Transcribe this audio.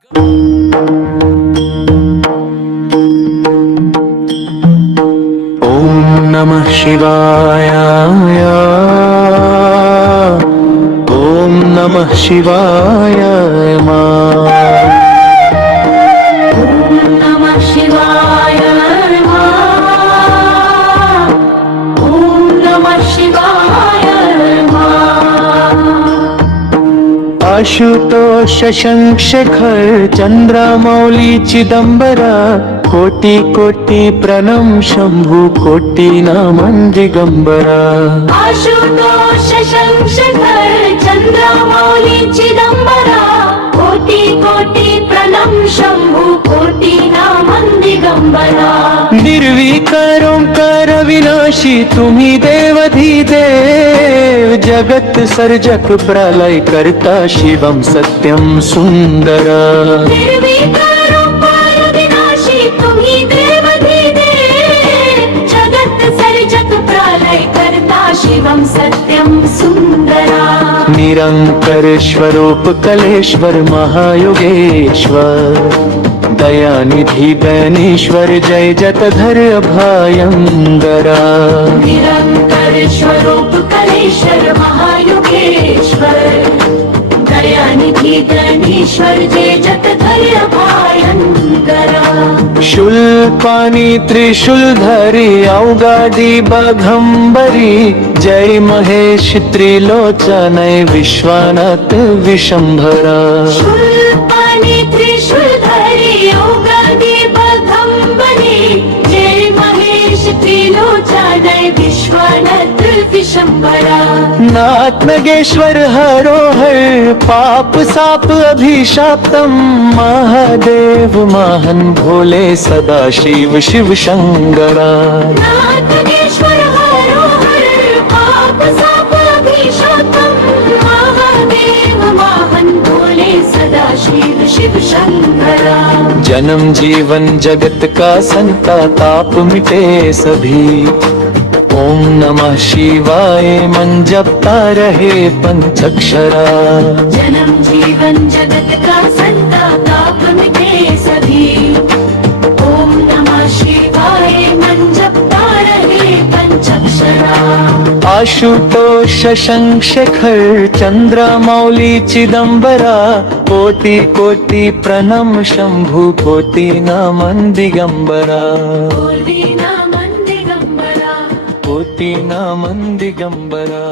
ओम नमः शिवाय। ओम नमः शिवाय। नमः शिवाय। ओम नमः शिवाय। आशुतोष शंखशेखर चंद्रमौली चिदंबरा कोटि कोटि प्रणम शंभु कोटि नमन दिगंबरा। आशुतोष शंखशेखर चंद्रमौली चिदंबरा कोटि कोटि प्रणम शंभु कोटि नमन दिगंबरा। निर्विकार ओंकार विनाशी तुम्ही देवधिदेव जगत सर्जक प्रलय करता शिवम सत्यम सुंदर। निर्विकार ओंकार विनाशी तुम्ही देवधिदेव जगत सर्जक प्रलय करता शिवम सत्यम सुंदरा। निरंकर स्वरूप कलेश्वर महायोगेश्वर दयानिधि गणेश्वर जय जतधर अभयंकरा। निरंतर स्वरूप कलेश्वर महायुगेश्वर दयानिधि गणेश्वर जय जगधर अभयंकरा। शूलपाणी त्रिशूलधारी अवगादी बाघंबरी जय महेश त्रिलोचनय विश्वनाथ विशंभरा। शूलपाणी त्रिशूलधारी औगादी बाघंबरी जय महेश त्रिलोचनय विश्वनाथ विशंभरा। नाथ नगेश्वर हरोहर पाप साप अभिशाप्तम महादेव महान भोले सदा शिव शिव शंकरा। नाथनेश्वर हरोहर पाप साप अभिशापम महादेव महान भोले सदा शिव शिव शंकरा। जन्म जीवन जगत का संताप मिटे सभी ओम नमः शिवाय मन जपता रहे पंचक्षरा। जन्म जीवन जगत का संताप मिटे सभी ओम नमः शिवाय मन जपता रहे पंचक्षरा। आशुतोष शंखशेखर चंद्रमौली चिदंबरा कोटि कोटि प्रणम शंभु कोटि नमन दिगंबरा। कोटि नमन दिगंबरा। कोटि नमन दिगंबरा।